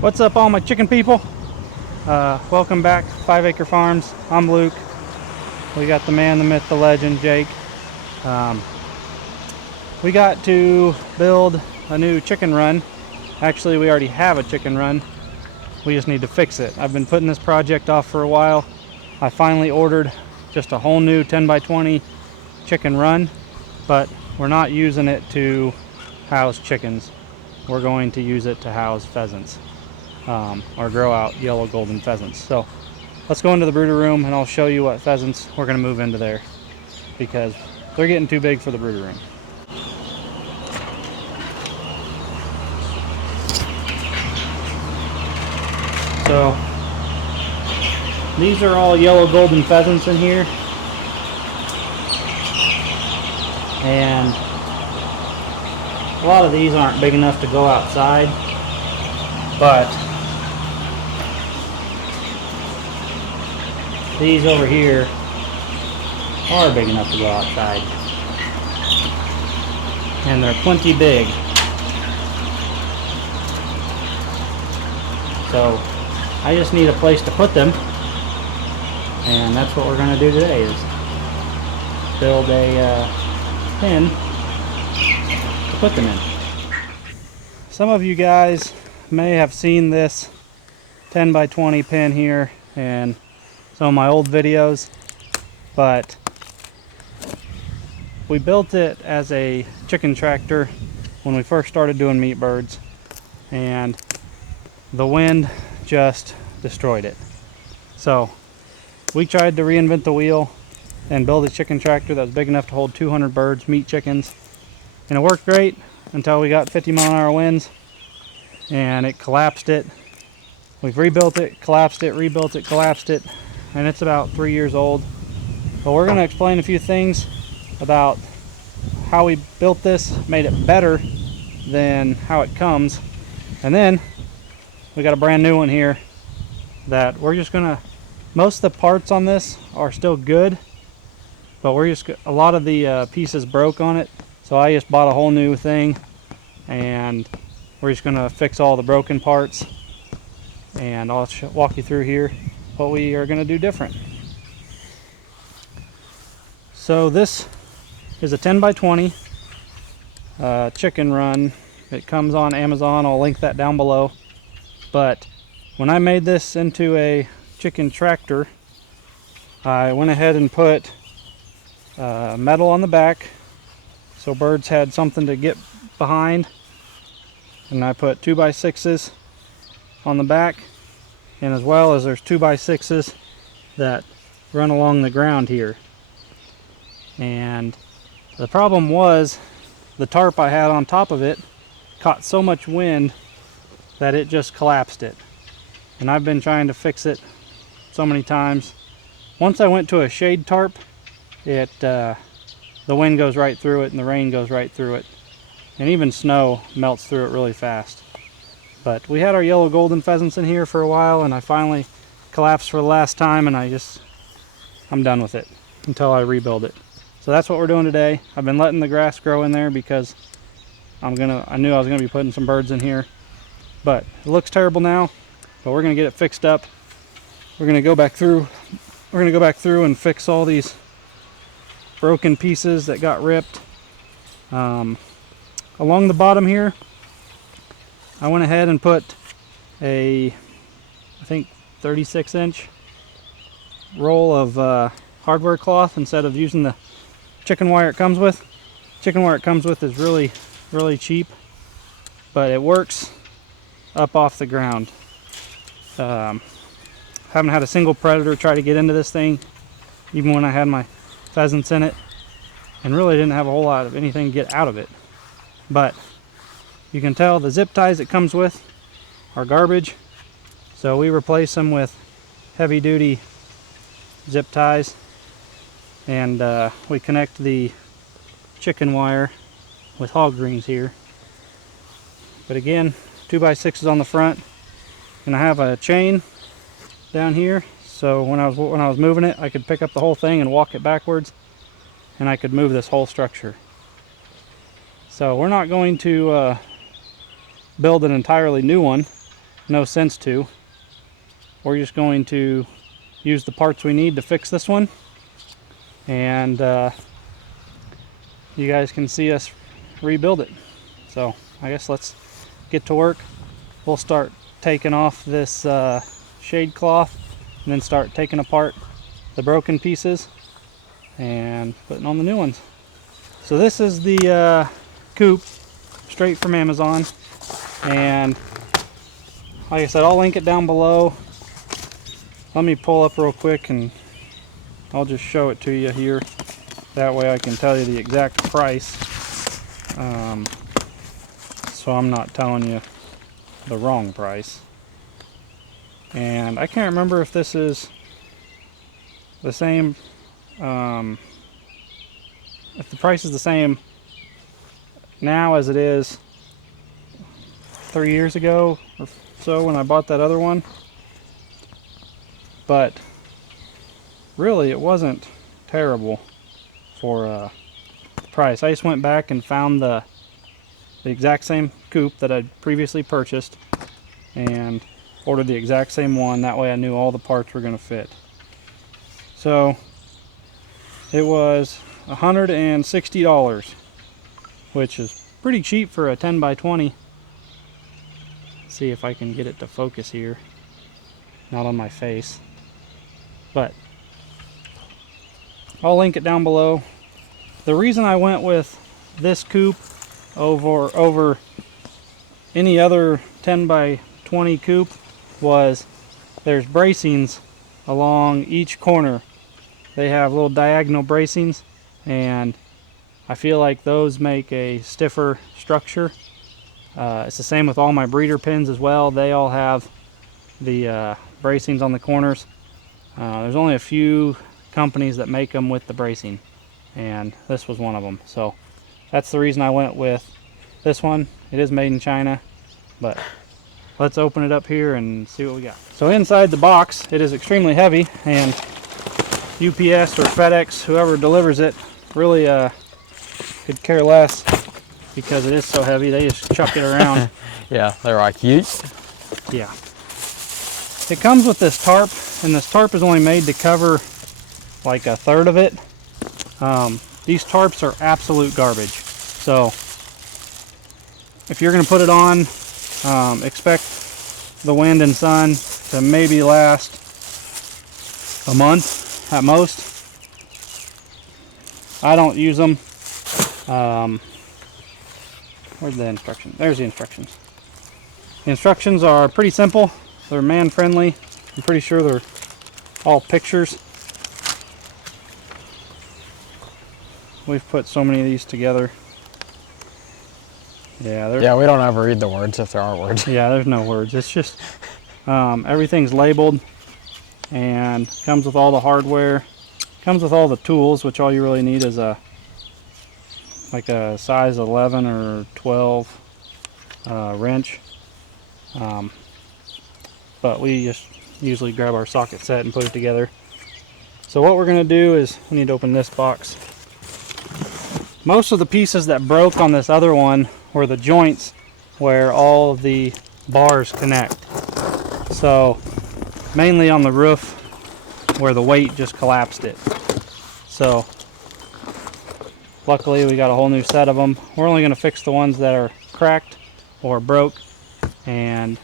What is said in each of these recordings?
What's up, all my chicken people? Welcome back, 5 Acre Farms. I'm Luke. We got the man, the myth, the legend, Jake. We got to build a new chicken run. Actually, we already have a chicken run. We just need to fix it. I've been putting this project off for a while. I finally ordered just a whole new 10 by 20 chicken run, but we're not using it to house chickens. We're going to use it to house pheasants. Or grow out yellow golden pheasants. So let's go into the brooder room and I'll show you what pheasants we're going to move into there, because they're getting too big for the brooder room. So these are all yellow golden pheasants in here, and a lot of these aren't big enough to go outside, but these over here are big enough to go outside, and they're plenty big. So I just need a place to put them, and that's what we're going to do today, is build a pen to put them in. Some of you guys may have seen this 10 by 20 pen here and some of my old videos, but we built it as a chicken tractor when we first started doing meat birds, and the wind just destroyed it. So we tried to reinvent the wheel and build a chicken tractor that was big enough to hold 200 birds, meat chickens, and it worked great until we got 50-mile-an-hour winds and it collapsed it. We've rebuilt it, collapsed it, rebuilt it, collapsed it, and it's about 3 years old. But we're going to explain a few things about how we built this, made it better than how it comes, and then we got a brand new one here that we're just going to, most of the parts on this are still good, but we're just, a lot of the pieces broke on it, so I just bought a whole new thing, and we're just going to fix all the broken parts, and I'll walk you through here what we are going to do different. So this is a 10 by 20 chicken run. It comes on Amazon. I'll link that down below. But when I made this into a chicken tractor, I went ahead and put metal on the back so birds had something to get behind, and I put 2x6s on the back, and as well as there's 2x6s that run along the ground here. And the problem was the tarp I had on top of it caught so much wind that it just collapsed it, and I've been trying to fix it so many times. Once I went to a shade tarp, it the wind goes right through it and the rain goes right through it, and even snow melts through it really fast. But we had our yellow golden pheasants in here for a while, and I finally collapsed for the last time, and I'm done with it until I rebuild it. So that's what we're doing today. I've been letting the grass grow in there because I knew I was gonna be putting some birds in here, but it looks terrible now, but we're gonna get it fixed up. We're gonna go back through and fix all these broken pieces that got ripped. Along the bottom here, I went ahead and put a, I think 36-inch roll of hardware cloth instead of using the chicken wire it comes with. Chicken wire it comes with is really cheap, but it works up off the ground. Haven't had a single predator try to get into this thing, even when I had my pheasants in it, and really didn't have a whole lot of anything to get out of it. But you can tell the zip ties it comes with are garbage, so we replace them with heavy duty zip ties, and we connect the chicken wire with hog rings here. But again, 2x6s on the front, and I have a chain down here, so when I was moving it, I could pick up the whole thing and walk it backwards, and I could move this whole structure. So we're not going to build an entirely new one. no sense to. We're just going to use the parts we need to fix this one, and you guys can see us rebuild it. So I guess let's get to work. We'll start taking off this shade cloth and then start taking apart the broken pieces and putting on the new ones. So this is the coop straight from Amazon, and like I said, I'll link it down below. Let me pull up real quick and I'll just show it to you here. That way I can tell you the exact price. So I'm not telling you the wrong price. And I can't remember if this is the same, if the price is the same now as it is 3 years ago or so when I bought that other one. But really it wasn't terrible for price. I just went back and found the exact same coop that I'd previously purchased and ordered the exact same one. That way I knew all the parts were going to fit. So it was $160, which is pretty cheap for a 10 by 20. Let's see if I can get it to focus here. Not on my face. But I'll link it down below. The reason I went with this coop over any other 10 by 20 coop was there's bracings along each corner. They have little diagonal bracings, and I feel like those make a stiffer structure. It's the same with all my breeder pins as well. They all have the bracings on the corners. There's only a few companies that make them with the bracing, and this was one of them. So that's the reason I went with this one. It is made in China, but let's open it up here and see what we got. So inside the box, it is extremely heavy, and UPS or FedEx, whoever delivers it, really could care less because it is so heavy. They just chuck it around. Yeah, they're like, yeet. Yeah. It comes with this tarp, and this tarp is only made to cover like a third of it. These tarps are absolute garbage. So if you're going to put it on, expect the wind and sun to maybe last a month at most. I don't use them. Where's the instructions? There's the instructions. The instructions are pretty simple. They're man friendly. I'm pretty sure they're all pictures. We've put so many of these together. Yeah, we don't ever read the words if there are words. Yeah, there's no words. It's just everything's labeled and comes with all the hardware. Comes with all the tools, which all you really need is like a size 11 or 12 wrench. But we just usually grab our socket set and put it together. So what we're going to do is we need to open this box. Most of the pieces that broke on this other one were the joints where all of the bars connect. So mainly on the roof where the weight just collapsed it. So luckily we got a whole new set of them. We're only going to fix the ones that are cracked or broke and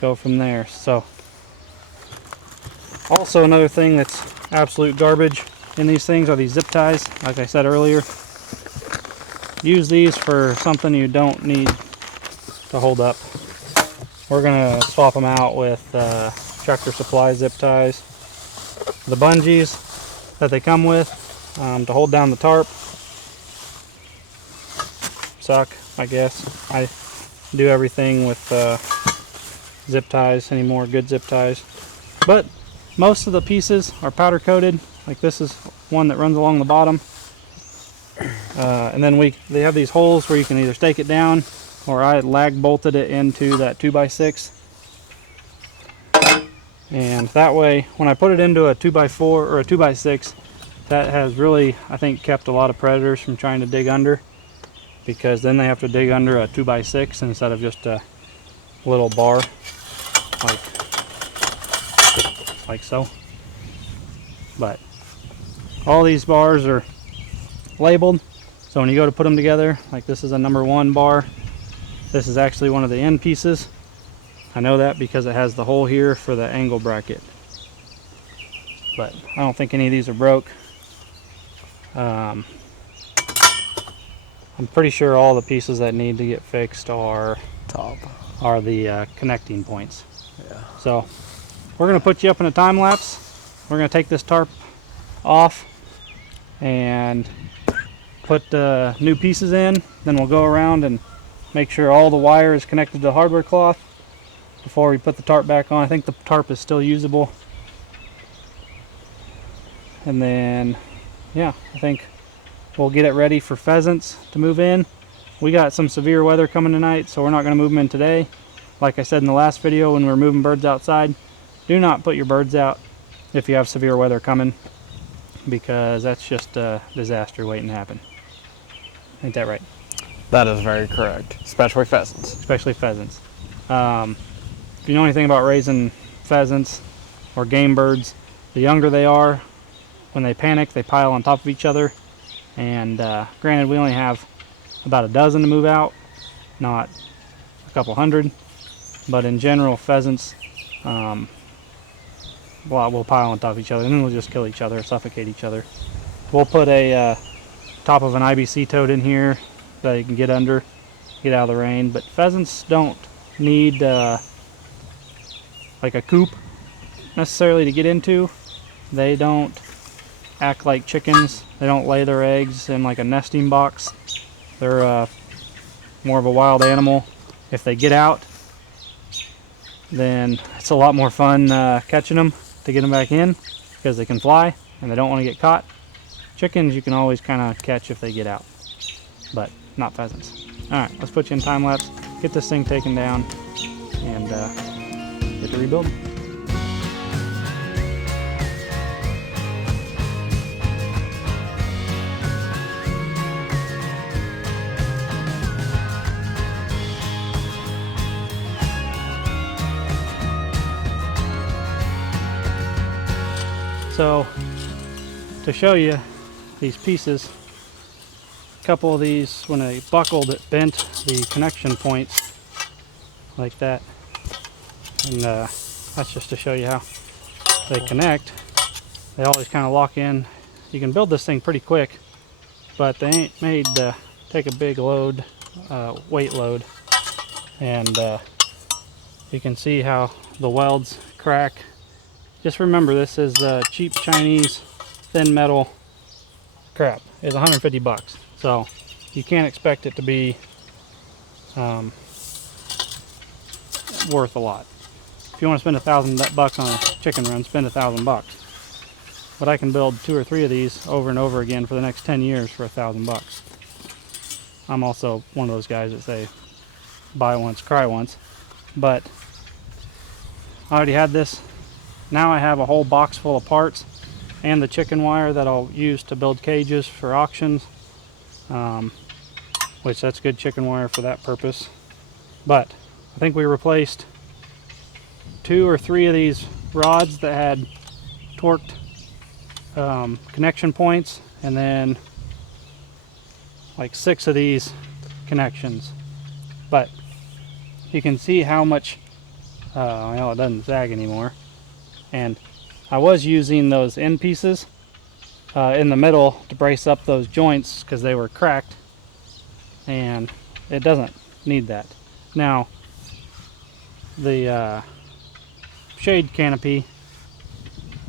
go from there. So also another thing that's absolute garbage in these things are these zip ties. Like I said earlier, use these for something you don't need to hold up. We're gonna swap them out with Tractor Supply zip ties. The bungees that they come with to hold down the tarp suck, I guess. I do everything with zip ties anymore, good zip ties. But most of the pieces are powder coated. Like this is one that runs along the bottom. And then they have these holes where you can either stake it down, or I lag bolted it into that 2x6. And that way, when I put it into a 2x4 or a 2x6, that has really, I think, kept a lot of predators from trying to dig under, because then they have to dig under a 2x6 instead of just a little bar. like so. But all these bars are labeled, so when you go to put them together, like this is a number 1 bar. This is actually one of the end pieces. I know that because it has the hole here for the angle bracket. But I don't think any of these are broke. I'm pretty sure all the pieces that need to get fixed are the connecting points. Yeah. So we're going to put you up in a time lapse. We're going to take this tarp off and put new pieces in. Then we'll go around and make sure all the wire is connected to the hardware cloth before we put the tarp back on. I think the tarp is still usable. And then, yeah, I think we'll get it ready for pheasants to move in. We got some severe weather coming tonight, so we're not going to move them in today. Like I said in the last video when we were moving birds outside, do not put your birds out if you have severe weather coming, because that's just a disaster waiting to happen. Ain't that right? That is very correct, especially pheasants. Especially pheasants. If you know anything about raising pheasants or game birds, the younger they are, when they panic, they pile on top of each other. And granted, we only have about a dozen to move out, not a couple hundred. But in general, pheasants will pile on top of each other, and then they'll just kill each other, suffocate each other. We'll put a top of an IBC toad in here that you can get under, get out of the rain. But pheasants don't need like a coop necessarily to get into. They don't act like chickens. They don't lay their eggs in like a nesting box. They're more of a wild animal. If they get out, then it's a lot more fun catching them to get them back in, because they can fly and they don't want to get caught. Chickens you can always kind of catch if they get out, but not pheasants. Alright, let's put you in time lapse, get this thing taken down, and get to rebuilding. So, to show you these pieces, a couple of these, when they buckled, it bent the connection points like that. And that's just to show you how they connect. They always kind of lock in. You can build this thing pretty quick, but they ain't made to take a big load, weight load. And you can see how the welds crack. Just remember, this is cheap Chinese thin metal crap. It's 150 bucks. So you can't expect it to be worth a lot. If you want to spend $1,000 on a chicken run, spend $1,000. But I can build 2 or 3 of these over and over again for the next 10 years for $1,000. I'm also one of those guys that say, buy once, cry once. But I already had this. Now I have a whole box full of parts and the chicken wire that I'll use to build cages for auctions, which that's good chicken wire for that purpose. But I think we replaced 2 or 3 of these rods that had torqued connection points, and then like 6 of these connections. But you can see how much well, it doesn't zag anymore. And I was using those end pieces in the middle to brace up those joints because they were cracked, and it doesn't need that. Now the shade canopy,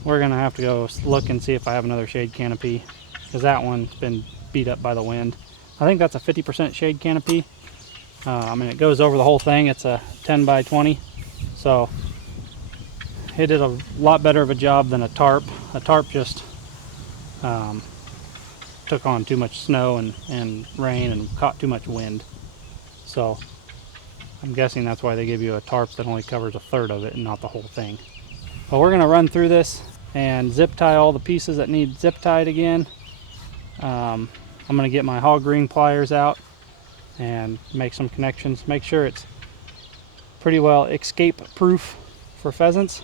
we're gonna have to go look and see if I have another shade canopy, because that one's been beat up by the wind. I think that's a 50% shade canopy. I mean, it goes over the whole thing. It's a 10 by 20, so it did a lot better of a job than a tarp. A tarp just took on too much snow and rain and caught too much wind. So I'm guessing that's why they give you a tarp that only covers a third of it and not the whole thing. But we're gonna run through this and zip tie all the pieces that need zip tied again. I'm gonna get my hog ring pliers out and make some connections. Make sure it's pretty well escape proof for pheasants.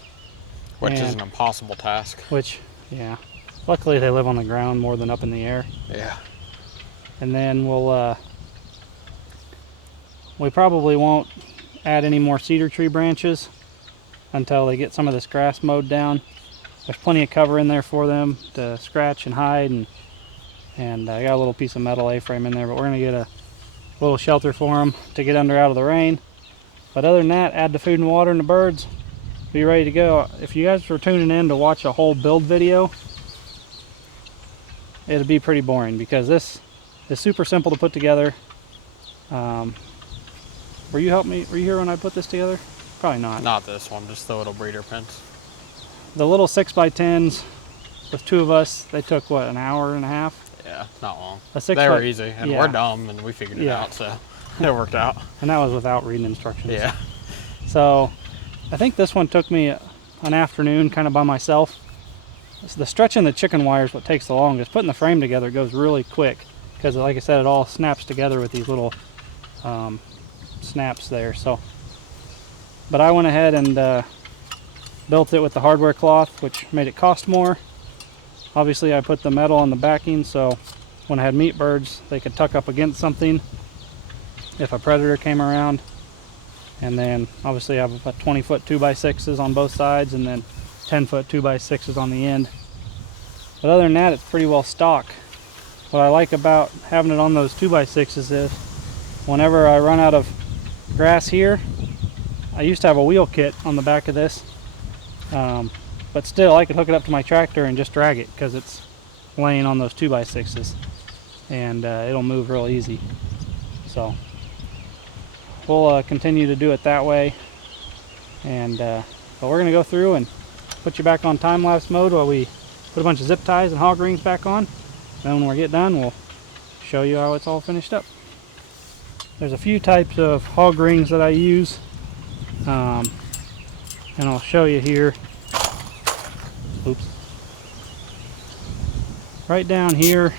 Which is And- an impossible task. Which, yeah. Luckily they live on the ground more than up in the air. Yeah. And then we probably won't add any more cedar tree branches until they get some of this grass mowed down. There's plenty of cover in there for them to scratch and hide, and I got a little piece of metal A-frame in there, but we're gonna get a little shelter for them to get under out of the rain. But other than that, add the food and water and the birds, be ready to go. If you guys were tuning in to watch a whole build video, it'd be pretty boring because this is super simple to put together. Were you here when I put this together? Probably not. Not this one, just the little breeder pins. The little 6x10s with two of us, they took what, an hour and a half? Yeah, not long. They were easy, and yeah. we're dumb, and we figured it Yeah. out, so it worked out. And that was without reading instructions. Yeah. So I think this one took me an afternoon kind of by myself. The stretching the chicken wire is what takes the longest. Putting the frame together goes really quick because, like I said, it all snaps together with these little snaps there. So, but I went ahead and built it with the hardware cloth, which made it cost more. Obviously I put the metal on the backing so when I had meat birds they could tuck up against something if a predator came around. And then obviously I have a 20-foot 2x6s on both sides and then 10-foot 2x6s on the end. But other than that, it's pretty well stock. What I like about having it on those 2x6s is whenever I run out of grass here, I used to have a wheel kit on the back of this, but still I could hook it up to my tractor and just drag it because it's laying on those 2x6s, and it'll move real easy. So we'll continue to do it that way, and but we're gonna go through and put you back on time-lapse mode while we put a bunch of zip ties and hog rings back on. Then when we get done, we'll show you how it's all finished up. There's a few types of hog rings that I use, and I'll show you here. Oops. Right down here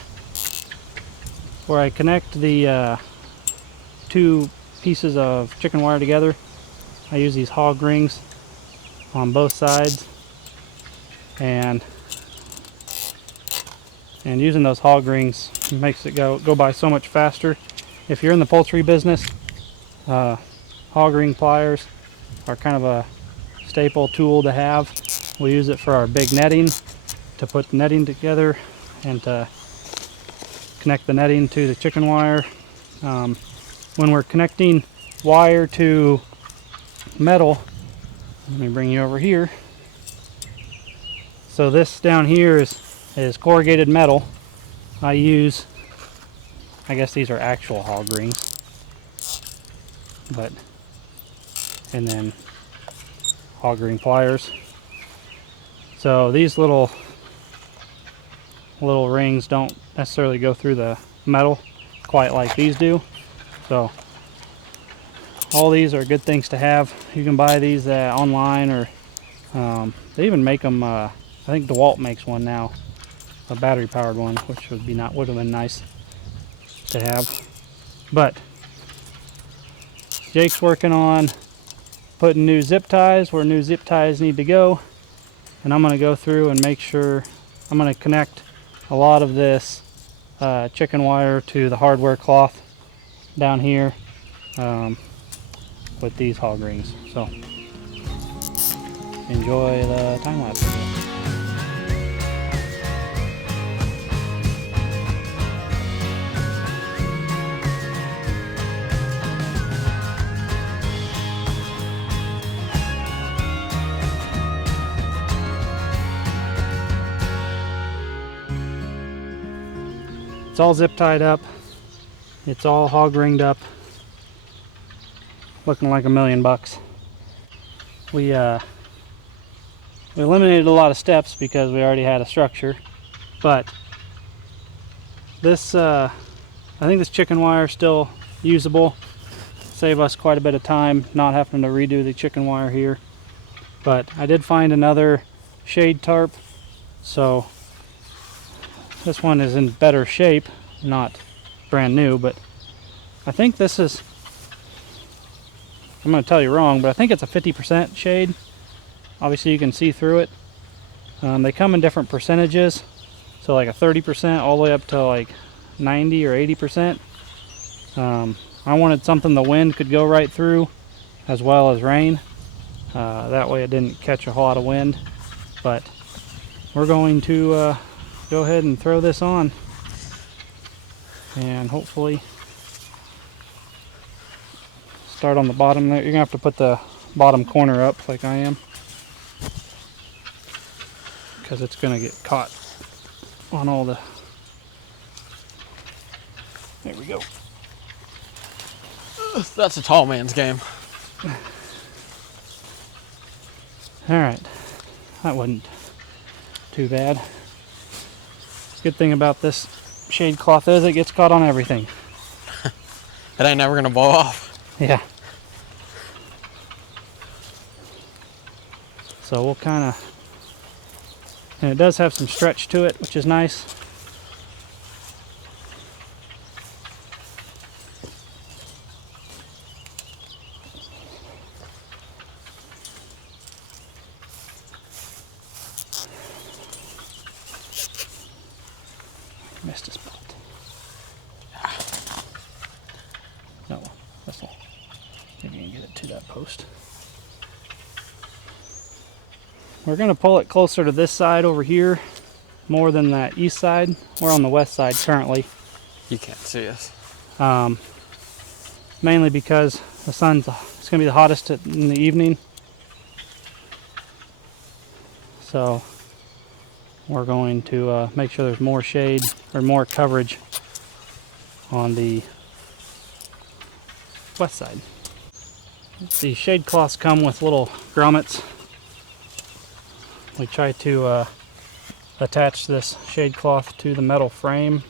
where I connect the two pieces of chicken wire together, I use these hog rings on both sides, and using those hog rings makes it go by so much faster. If you're in the poultry business, hog ring pliers are kind of a staple tool to have. We use it for our big netting, to put the netting together and to connect the netting to the chicken wire. When we're connecting wire to metal, let me bring you over here. So this down here is corrugated metal. I use, I guess these are actual hog rings, and then hog ring pliers. So these little rings don't necessarily go through the metal quite like these do. So all these are good things to have. You can buy these online, or they even make them. I think DeWalt makes one now, a battery powered one, which would have been nice to have. But Jake's working on putting new zip ties where new zip ties need to go, and I'm going to go through and make sure I'm going to connect a lot of this chicken wire to the hardware cloth down here with these hog rings. So enjoy the time lapse. It's all zip tied up. It's all hog ringed up. Looking like $1,000,000. We eliminated a lot of steps because we already had a structure, but this I think this chicken wire is still usable. Save us quite a bit of time not having to redo the chicken wire here. But I did find another shade tarp, so this one is in better shape, not brand new, but I think this is, I'm going to tell you wrong, but I think it's a 50% shade. Obviously you can see through it. They come in different percentages, so like a 30% all the way up to like 90 or 80%. I wanted something the wind could go right through as well as rain. That way it didn't catch a whole lot of wind. But we're going to go ahead and throw this on, and hopefully start on the bottom there. You're gonna have to put the bottom corner up like I am, because it's gonna get caught on all the... There we go. That's a tall man's game. Alright, that wasn't too bad. Good thing about this shade cloth is it gets caught on everything. It ain't never gonna blow off. Yeah. So we'll kind of... And it does have some stretch to it, which is nice. Missed a spot. No, that's all. Maybe you can get it to that post. We're going to pull it closer to this side over here more than that east side. We're on the west side currently. You can't see us. Mainly because the sun's... It's going to be the hottest in the evening. So we're going to make sure there's more shade or more coverage on the west side. The shade cloths come with little grommets. We try to attach this shade cloth to the metal frame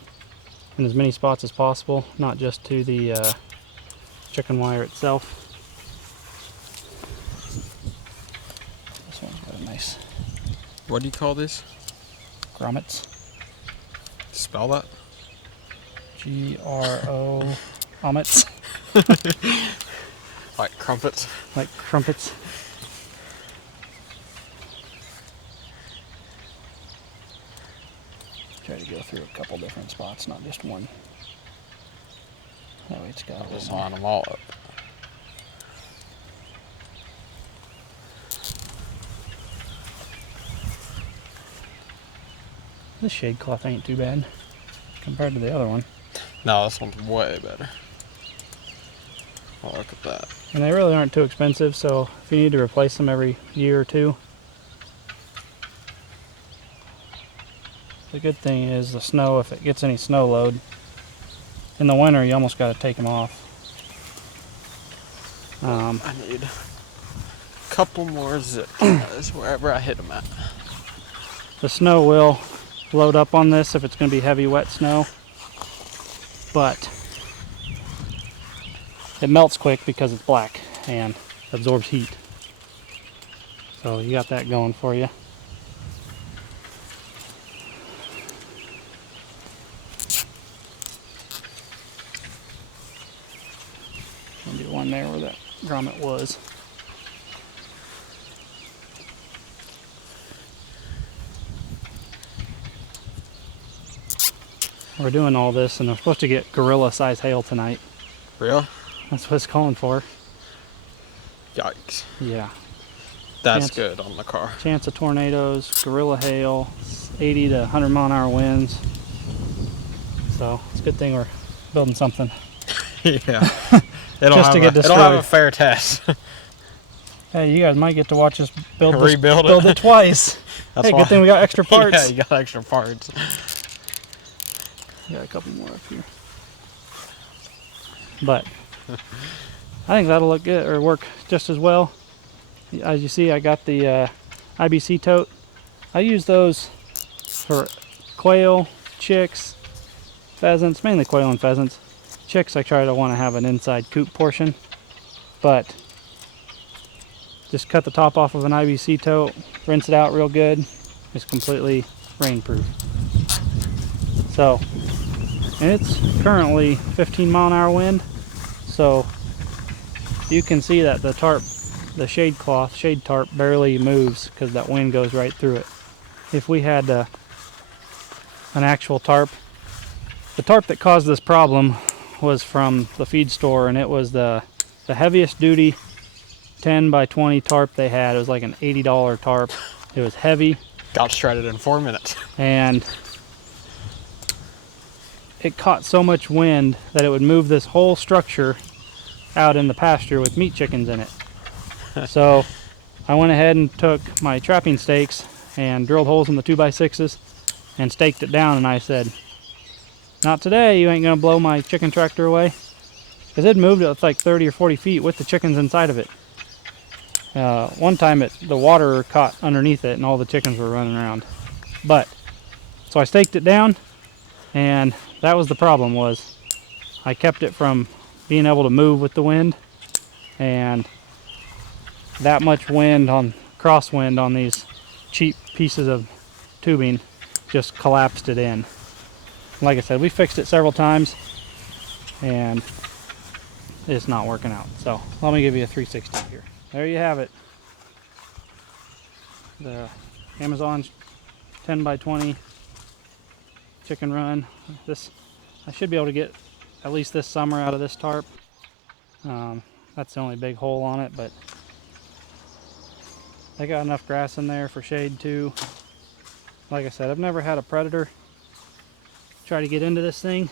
in as many spots as possible, not just to the chicken wire itself. This one's got a nice... What do you call this? Grommets. Spell that? G-R-O... Grommets. Like crumpets? Like crumpets. Try to go through a couple different spots, not just one. That way it's got Just line them all up. This shade cloth ain't too bad compared to the other one. No, this one's way better. Oh, look at that. And they really aren't too expensive, so if you need to replace them every year or two. The good thing is the snow, if it gets any snow load, in the winter you almost got to take them off. I need a couple more zip ties wherever I hit them at. The snow will load up on this if it's going to be heavy wet snow, but it melts quick because it's black and absorbs heat. So you got that going for you. There'll be one there where that grommet was. We're doing all this, and we're supposed to get gorilla size hail tonight. Real? That's what it's calling for. Yikes. Yeah. That's good on the car. Chance of tornadoes, gorilla hail, 80 to 100 mile an hour winds. So it's a good thing we're building something. Yeah. It'll Just to get it'll have destroyed. a fair test. Hey, you guys might get to watch us build Rebuild it twice. That's Hey, why. good thing we got extra parts. Yeah, you got extra parts. Got a couple more up here. But I think that'll look good or work just as well. As you see, I got the IBC tote. I use those for quail, chicks, pheasants, mainly quail and pheasants. Chicks, I try to want to have an inside coop portion, but just cut the top off of an IBC tote, rinse it out real good. It's completely rainproof. So, and it's currently 15 mile an hour wind, so you can see that the tarp the shade cloth, shade tarp, barely moves because that wind goes right through it. If we had an actual tarp, the tarp that caused this problem was from the feed store, and it was the heaviest duty 10 by 20 tarp they had. It was like an $80 tarp. It was heavy. Got shredded in 4 minutes. And it caught so much wind that it would move this whole structure out in the pasture with meat chickens in it. So I went ahead and took my trapping stakes and drilled holes in the 2x6s and staked it down, and I said, not today, you ain't gonna blow my chicken tractor away. Because it moved it like 30 or 40 feet with the chickens inside of it. One time the water caught underneath it and all the chickens were running around. But, so I staked it down, and that was the problem, was I kept it from being able to move with the wind, and that much wind on crosswind on these cheap pieces of tubing just collapsed it in. Like I said, we fixed it several times and it's not working out. So let me give you a 360 here. There you have it. The Amazon 10 by 20 chicken run. This, I should be able to get at least this summer out of this tarp. That's the only big hole on it, but I got enough grass in there for shade too. Like I said, I've never had a predator try to get into this thing.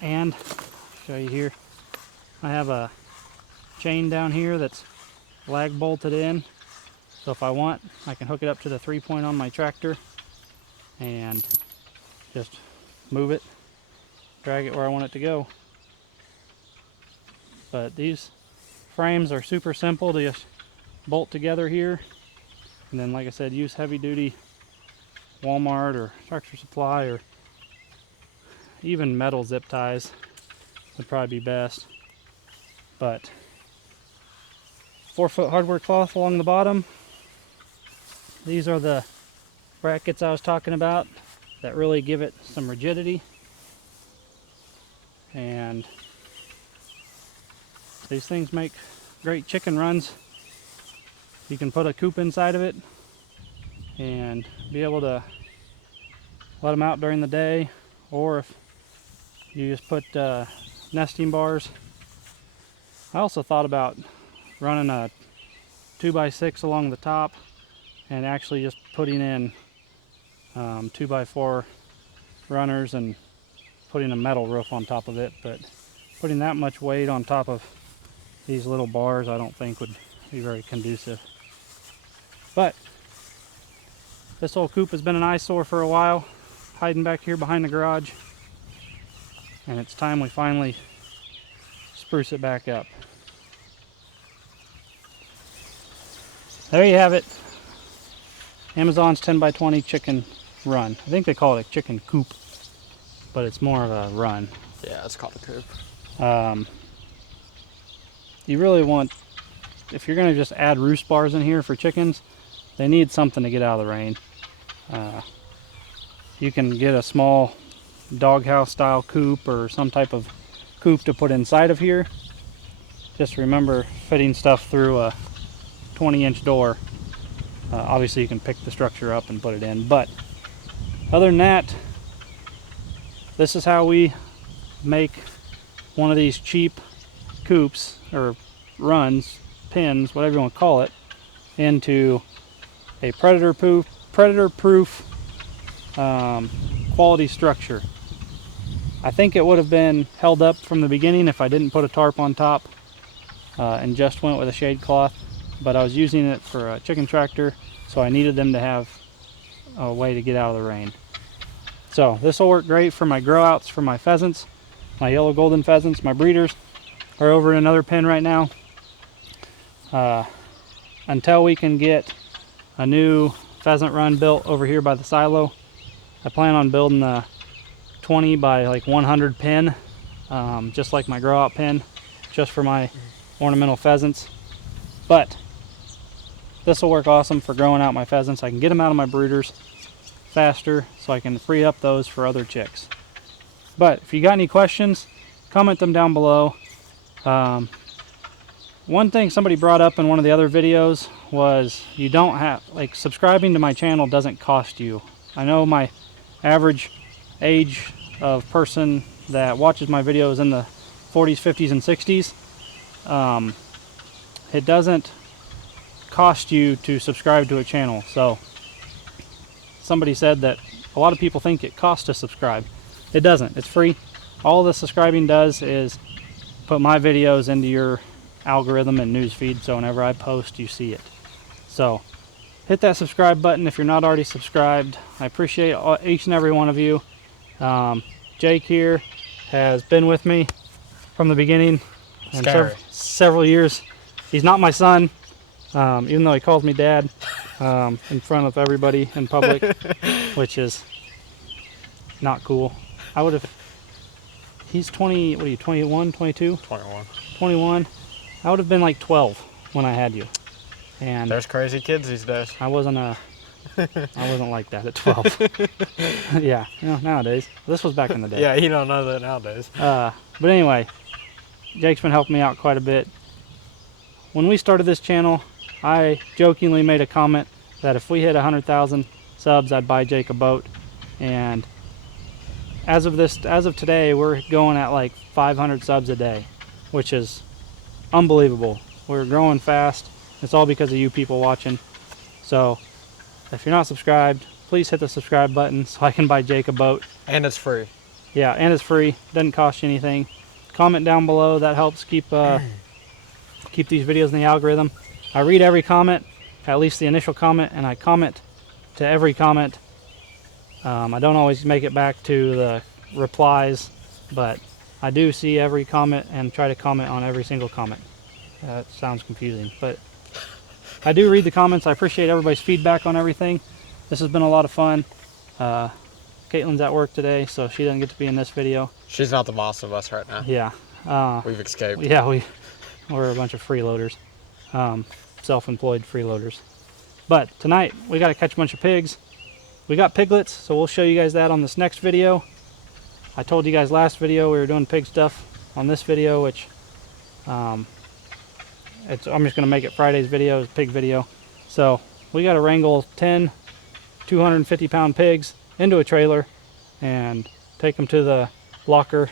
And show you here, I have a chain down here that's lag bolted in. So if I want, I can hook it up to the 3-point on my tractor and just move it, drag it where I want it to go. But these frames are super simple to just bolt together here, and then, like I said, use heavy duty Walmart or Tractor Supply, or even metal zip ties would probably be best. But 4-foot hardware cloth along the bottom. These are the brackets I was talking about that really give it some rigidity. And these things make great chicken runs. You can put a coop inside of it and be able to let them out during the day, or if you just put nesting bars. I also thought about running a 2x6 along the top and actually just putting in 2x4 runners and putting a metal roof on top of it, but putting that much weight on top of these little bars I don't think would be very conducive. But this whole coop has been an eyesore for a while, hiding back here behind the garage, and it's time we finally spruce it back up. There you have it. Amazon's 10 by 20 chicken run. I think they call it a chicken coop, but it's more of a run. Yeah, it's called a coop. You really want, if you're going to just add roost bars in here for chickens, they need something to get out of the rain. You can get a small doghouse style coop or some type of coop to put inside of here. Just remember fitting stuff through a 20-inch door. Obviously you can pick the structure up and put it in, but other than that, this is how we make one of these cheap coops or runs, pins, whatever you want to call it, into a predator-proof quality structure. I think it would have been held up from the beginning if I didn't put a tarp on top and just went with a shade cloth, but I was using it for a chicken tractor, so I needed them to have a way to get out of the rain. So this will work great for my grow outs for my pheasants, my yellow golden pheasants. My breeders are over in another pen right now. Until we can get a new pheasant run built over here by the silo, I plan on building a 20 by like 100 pen, just like my grow out pen, just for my ornamental pheasants. But this will work awesome for growing out my pheasants. I can get them out of my brooders faster, so I can free up those for other chicks. But if you got any questions, comment them down below. one thing somebody brought up in one of the other videos was you don't have, like, subscribing to my channel doesn't cost you. I know my average age of person that watches my videos in the 40s, 50s, and 60s. It doesn't cost you to subscribe to a channel. So somebody said that a lot of people think it costs to subscribe. It doesn't. It's free. All the subscribing does is put my videos into your algorithm and news feed, so whenever I post you see it. So hit that subscribe button if you're not already subscribed. I appreciate each and every one of you. Jake here has been with me from the beginning and several years. He's not my son, even though he calls me dad in front of everybody in public, which is not cool. I would have, he's 20, what are you, 21, 22? 21. 21. I would have been like 12 when I had you. And There's crazy kids these days. I wasn't like that at 12. Yeah, you know, nowadays. This was back in the day. Yeah, you don't know that nowadays. But anyway, Jake's been helping me out quite a bit. When we started this channel, I jokingly made a comment that if we hit 100,000 subs, I'd buy Jake a boat. And as of today, we're going at like 500 subs a day, which is unbelievable. We're growing fast. It's all because of you people watching. So if you're not subscribed, please hit the subscribe button so I can buy Jake a boat. And it's free. Yeah, and it's free. Doesn't cost you anything. Comment down below. That helps keep these videos in the algorithm. I read every comment, at least the initial comment, and I comment to every comment. I don't always make it back to the replies, but I do see every comment and try to comment on every single comment. That sounds confusing, but I do read the comments. I appreciate everybody's feedback on everything. This has been a lot of fun. Caitlin's at work today, so she doesn't get to be in this video. She's not the boss of us right now. Yeah. We've escaped. Yeah, we're a bunch of freeloaders. Self-employed freeloaders. But tonight, we got to catch a bunch of pigs. We got piglets, so we'll show you guys that on this next video. I told you guys last video we were doing pig stuff. On this video, which I'm just going to make it Friday's video, it's a pig video. So we got to wrangle 10 250-pound pigs into a trailer and take them to the locker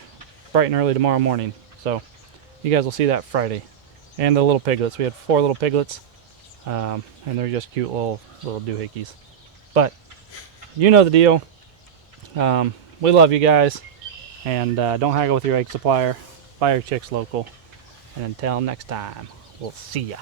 bright and early tomorrow morning. So you guys will see that Friday. And the little piglets. We had 4 little piglets, and they're just cute little doohickeys. But you know the deal. We love you guys, and don't haggle with your egg supplier. Buy your chicks local. And until next time, we'll see ya.